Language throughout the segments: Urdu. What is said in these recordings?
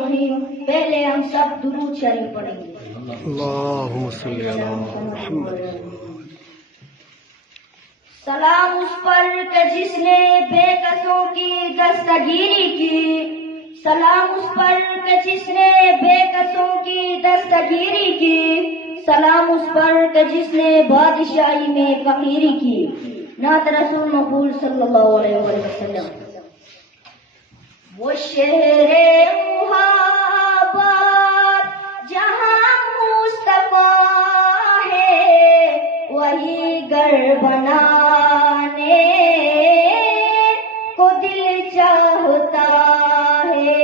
الرحیم. پہلے ہم سب درود شریف پڑھیں گے. اللہم صلی علی محمد. سلام اس پر کہ جس نے بے کسوں کی دستگیری کی. سلام اس پر کہ جس نے بے کسوں کی دستگیری کی. سلام اس پر کہ جس نے بادشاہی میں فقیری کی. نعت رسول مقبول صلی اللہ علیہ وسلم. وہ شہر محبت جہاں مصطفیٰ ہے وہی گھر بنانے کو دل چاہتا ہے.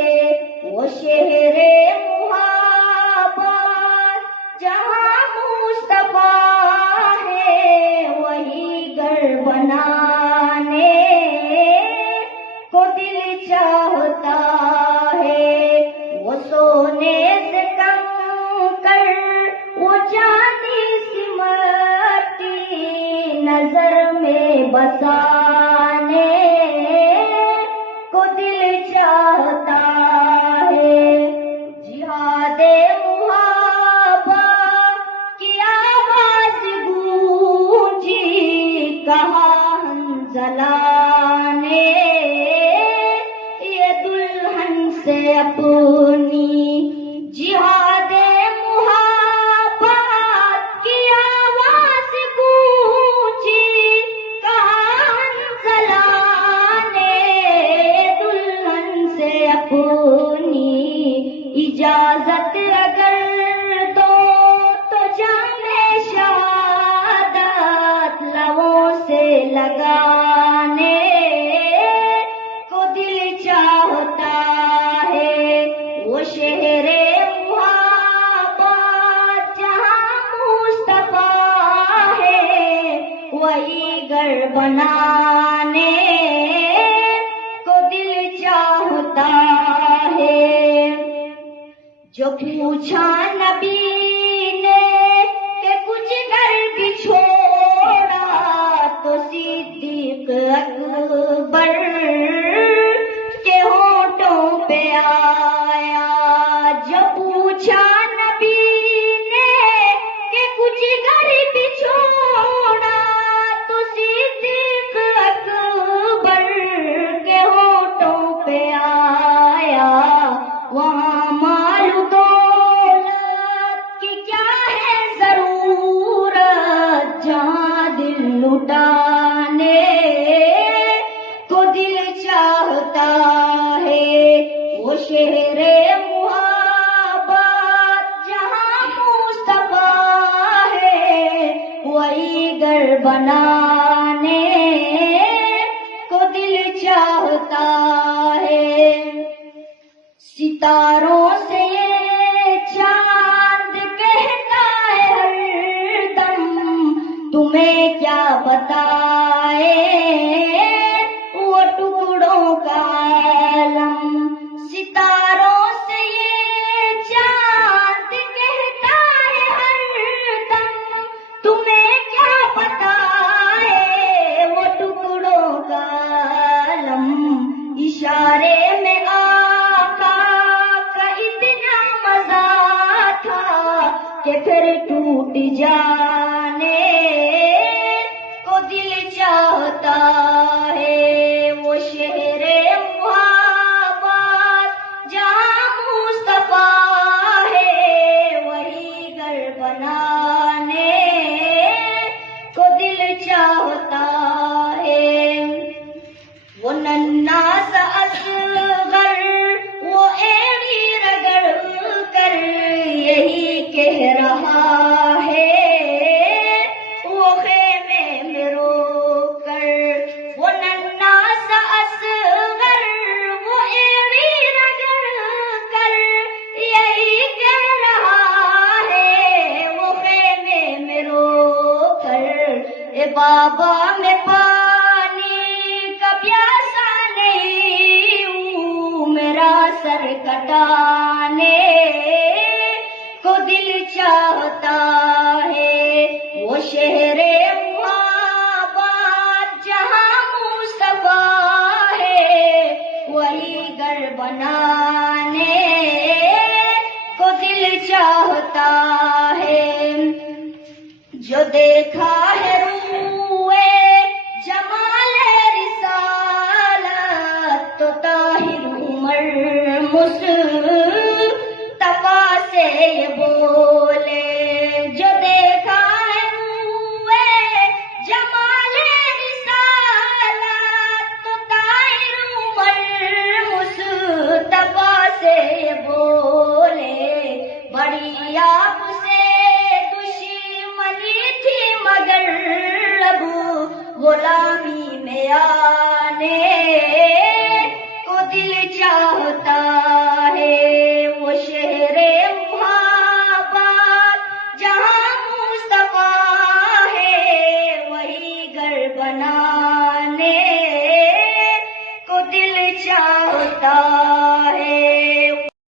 وہ شہر محبت جہاں مصطفیٰ ہے وہی گھر بنانے کو دل چاہتا ہے. وہ سونے سے کم کر وہ چاندی سی مٹی نظر میں بسانے کو دل چاہتا ہے. جہاد محبت کی آواز گونجی کہا حنظلہ نے یہ دلہن سے اپنی. جہاد محبت کی آواز گونجی کہا حنظلہ نے دلہن سے اپنی. اجازت اگر دو تو جام شہادت لبوں سے لگانے کو دل چاہتا ہے. وہ شہر محبت جہاں مصطفیٰ ہے وہی گھر بنانے کو دل چاہتا ہے. جو پوچھا نبی نے کہ کچھ گھر بھی چھوڑا تو صدیق اکبر کے ہونٹوں پہ آیا. جو پوچھا نبی نے کہ کچھ گھر بھی چھوڑا تو صدیق اکبر کے ہونٹوں پہ آیا. وہاں مال دولت کی کیا ہے ضرورت جہاں دل لٹانے کو دل چاہتا ہے. وہ شہر محبت جہاں مصطفیٰ ہے وہی گھر بنانے کو دل چاہتا ہے. ستاروں سے یہ چاند کہتا ہے ہر دم تمہیں کیا بتائے وہ ٹکڑوں کا عالم. ستاروں سے یہ چاند کہتا ہے ہر دم تمہیں کیا بتائے وہ ٹکڑوں کا عالم. اشارے میں آقا کا اتنا مزہ تھا کہ پھر ٹوٹ جانے کو دل چاہتا ہے. وہ شہر محبت جہاں مصطفیٰ ہے وہی گھر بنانے کو دل چاہتا ہے. وہ ننھا سا اصغر وہ ایڑی رگڑ کر یہی کہہ رہا ہے وہ خیمے میں رو کر. وہ ننھا سا اصغر وہ ایڑی رگڑ کر یہی کہہ رہا ہے وہ خیمے میں رو کر. اے بابا میں پانی کا پیاسا نہیں ہوں میرا سر کٹانے کو دل چاہتا ہے. وہ شہر محبت جہاں مصطفیٰ ہے وہی گھر بنانے چاہتا ہے، جو دیکھا ہے روئے جمال رسالت تو طاہر عمر مصطفیٰ سے یہ